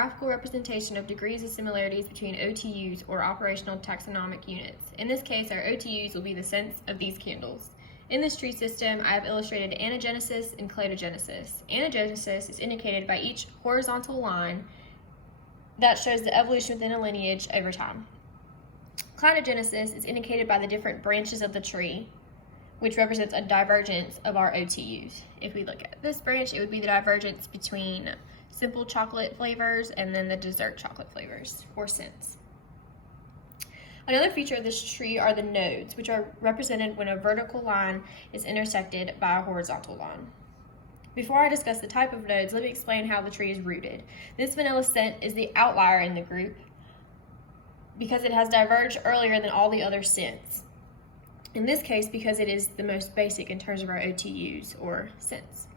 Graphical representation of degrees of similarities between OTUs, or operational taxonomic units. In this case, our OTUs will be the scents of these candles. In this tree system, I have illustrated anagenesis and cladogenesis. Anagenesis is indicated by each horizontal line that shows the evolution within a lineage over time. Cladogenesis is indicated by the different branches of the tree, which represents a divergence of our OTUs. If we look at this branch, it would be the divergence between simple chocolate flavors and then the dessert chocolate flavors, or scents. Another feature of this tree are the nodes, which are represented when a vertical line is intersected by a horizontal line. Before I discuss the type of nodes, let me explain how the tree is rooted. This vanilla scent is the outlier in the group because it has diverged earlier than all the other scents. In this case, because it is the most basic in terms of our OTUs, or scents.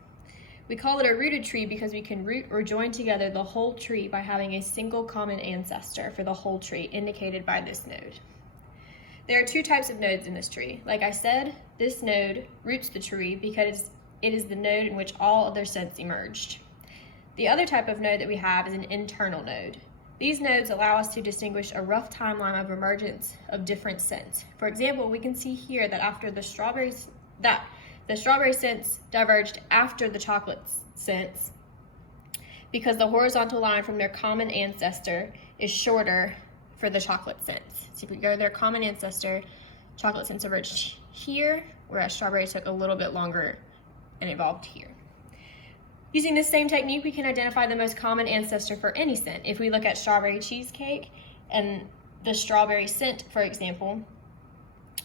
We call it a rooted tree because we can root or join together the whole tree by having a single common ancestor for the whole tree, indicated by this node. There are two types of nodes in this tree. Like I said, this node roots the tree because it is the node in which all other scents emerged. The other type of node that we have is an internal node. These nodes allow us to distinguish a rough timeline of emergence of different scents. For example, we can see here that the strawberry scents diverged after the chocolate scents because the horizontal line from their common ancestor is shorter for the chocolate scents. So if we go to their common ancestor, chocolate scents diverged here, whereas strawberry took a little bit longer and evolved here. Using this same technique, we can identify the most common ancestor for any scent. If we look at strawberry cheesecake and the strawberry scent, for example,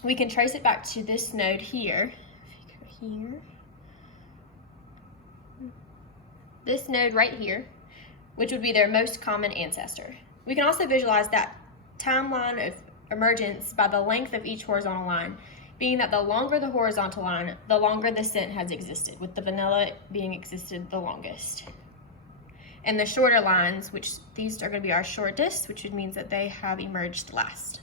we can trace it back to this node here. This node right here, which would be their most common ancestor. We can also visualize that timeline of emergence by the length of each horizontal line, being that the longer the horizontal line, the longer the scent has existed, with the vanilla being existed the longest. And the shorter lines, which these are going to be our shortest, which means that they have emerged last.